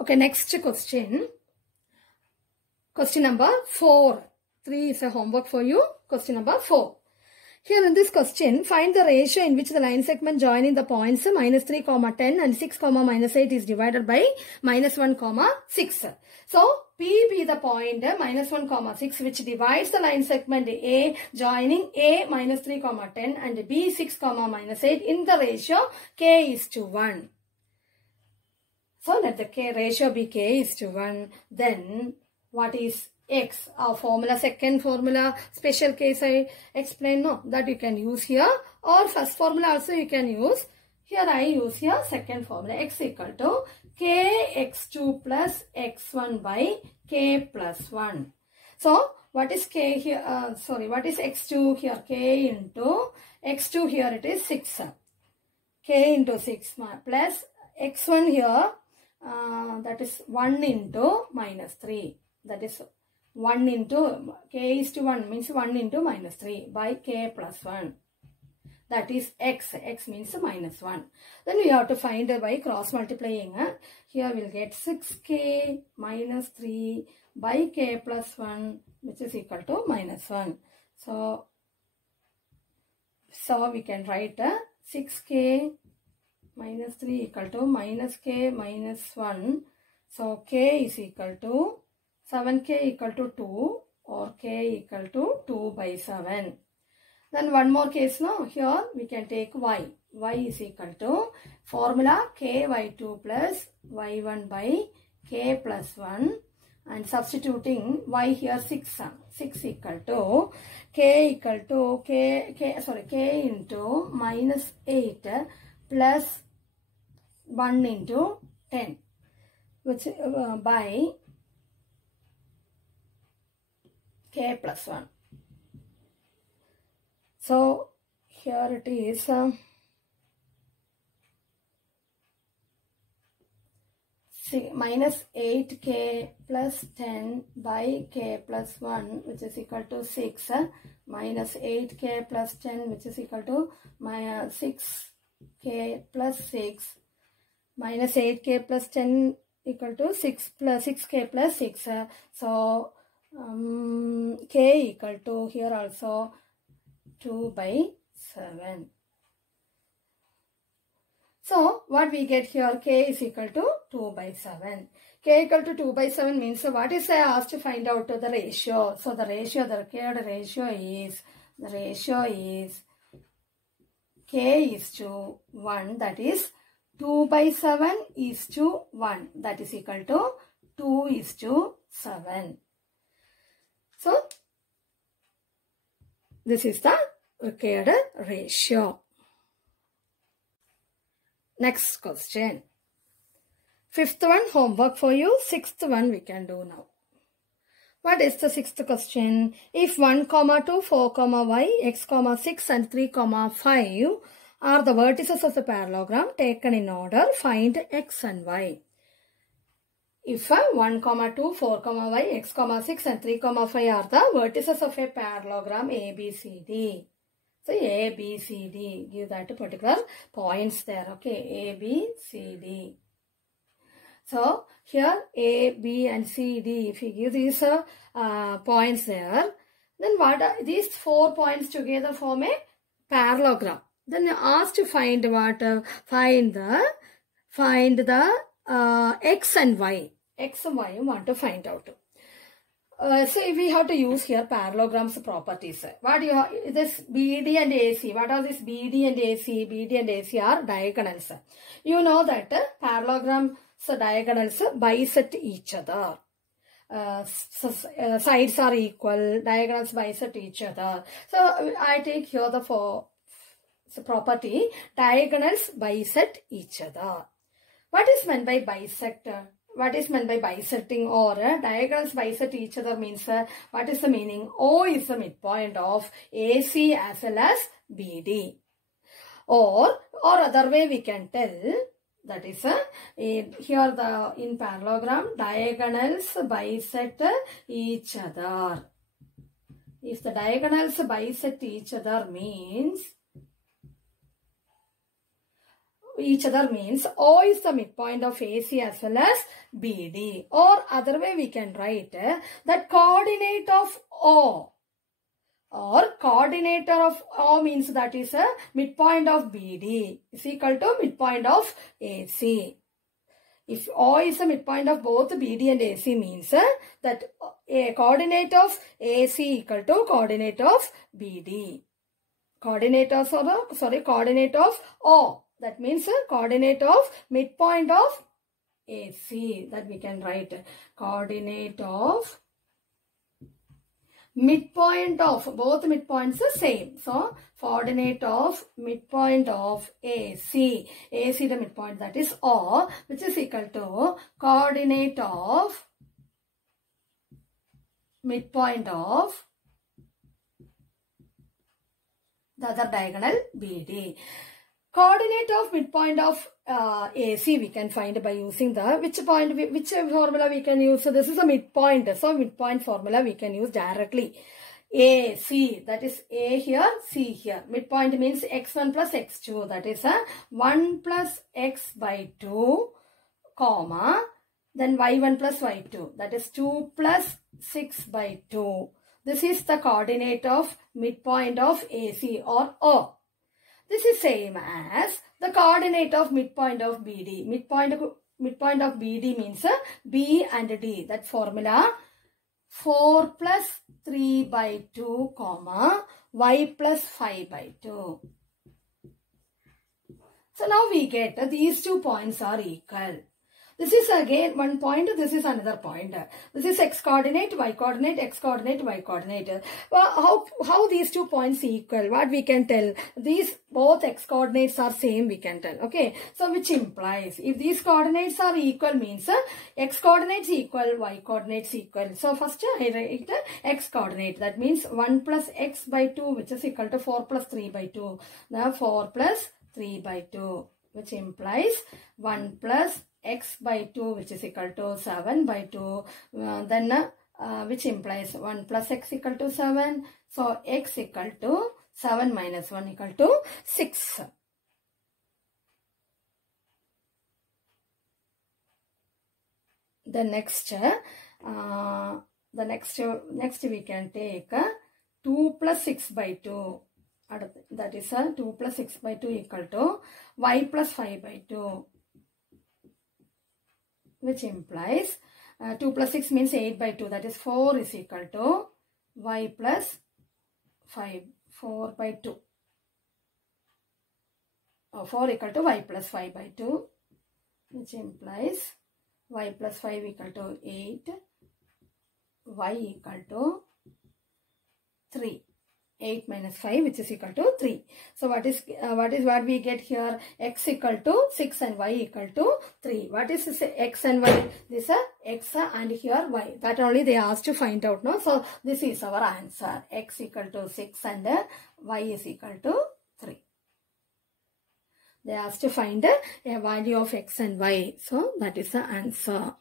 Okay, next question. Question number 4. 3 is a homework for you. Question number 4. Here in this question, find the ratio in which the line segment joining the points -3, 10 and 6, -8 is divided by -1, 6. So, P be the point -1, 6 which divides the line segment A joining A -3, 10 and B 6, -8 in the ratio K is to 1. So, let the K ratio be K is to 1. Then, what is X? Our formula, second formula, special case I explain, no, that you can use here, or first formula also you can use. Here I use here second formula. X equal to Kx2 plus x1 by K plus 1. So, what is K here? What is x2 here? K into x2 here it is 6. K into 6 plus x1 here, that is 1 into -3. That is 1 into K is to 1 means 1 into -3 by K plus 1. That is X. X means -1. Then we have to find by cross multiplying. Here we'll get 6K minus 3 by K plus 1 which is equal to -1. So we can write 6K minus 3 equal to -K minus 1. So K is equal to 7K equal to 2 or K equal to 2 by 7. Then one more case now. Here we can take Y. Y is equal to formula KY2 plus Y1 by K plus 1. And substituting Y here 6. 6 equal to K equal to K into -8 plus 1 into 10. Which by K plus 1. So, here it is -8K plus 10 by K plus 1 which is equal to 6 minus 8K plus 10 which is equal to -6K plus 6 minus 8K plus 10 equal to 6 plus 6K plus 6. So, K equal to here also 2 by 7. So, what we get here, K is equal to 2 by 7. K equal to 2 by 7 means, what is I asked to find out the ratio? So, the required ratio is, K is to 1, that is 2 by 7 is to 1, that is equal to 2 is to 7. So, this is the required ratio. Next question. Fifth one homework for you. Sixth one we can do now. What is the sixth question? If 1, 2, 4, y, x, 6 and 3, 5 are the vertices of the parallelogram taken in order, find x and y. If 1, 2, 4, y, x, 6 and 3, 5 are the vertices of a parallelogram ABCD. So, ABCD, give that particular points there, okay, ABCD. So, here A, B and C, D, if you give these points there, then what are these 4 points together form a parallelogram. Then you asked to find what? Find the X and Y. X and Y you want to find out. So we have to use here parallelograms properties. What you have, this BD and AC. What are this BD and AC? BD and AC are diagonals. You know that parallelograms diagonals bisect each other. Sides are equal. Diagonals bisect each other. So I take here the property diagonals bisect each other. What is meant by bisect? What is meant by bisecting or diagonals bisect each other means what is the meaning? O is the midpoint of AC as well as BD. Or other way we can tell, that is here in parallelogram diagonals bisect each other. If the diagonals bisect each other means each other means O is the midpoint of AC as well as BD. Or other way we can write that coordinate of O or coordinator of O means that is a midpoint of BD is equal to midpoint of AC. If O is the midpoint of both BD and AC means that a coordinate of AC equal to coordinate of BD. Coordinate of O. That means coordinate of midpoint of AC. That we can write. Coordinate of midpoint of both midpoints are same. So coordinate of midpoint of AC. AC the midpoint, that is O, which is equal to coordinate of midpoint of the other diagonal BD. Coordinate of midpoint of AC we can find by using the which formula we can use. So this is a midpoint. So midpoint formula we can use directly. AC, that is A here, C here. Midpoint means x1 plus x2. That is 1 plus x by 2, comma, then y1 plus y2. That is 2 plus 6 by 2. This is the coordinate of midpoint of AC or O. This is same as the coordinate of midpoint of BD. Midpoint of BD means B and D. That formula 4 plus 3 by 2, comma, y plus 5 by 2. So now we get these 2 points are equal. This is again one point, this is another point. This is x coordinate, y coordinate, x coordinate, y coordinate. Well, how these 2 points equal? What we can tell? These both x coordinates are same, we can tell. Okay. So which implies if these coordinates are equal means x coordinates equal, y coordinates equal. So first I write x coordinate. That means 1 plus x by 2 which is equal to 4 plus 3 by 2. Now 4 plus 3 by 2 which implies 1 plus x by 2 which is equal to 7 by 2 which implies 1 plus x equal to 7. So x equal to 7 minus 1 equal to 6. The next we can take 2 plus 6 by 2. That is 2 plus 6 by 2 equal to y plus 5 by 2. Which implies 2 plus 6 means 8 by 2. That is 4 is equal to y plus 5. 4 by 2. 4 equal to y plus 5 by 2. Which implies y plus 5 equal to 8. Y equal to 3. 8 minus 5 which is equal to 3. So what we get here? X equal to 6 and y equal to 3. What is this x and y? This is x and here y. That only they asked to find out. No? So this is our answer. X equal to 6 and y is equal to 3. They asked to find a value of x and y. So that is the answer.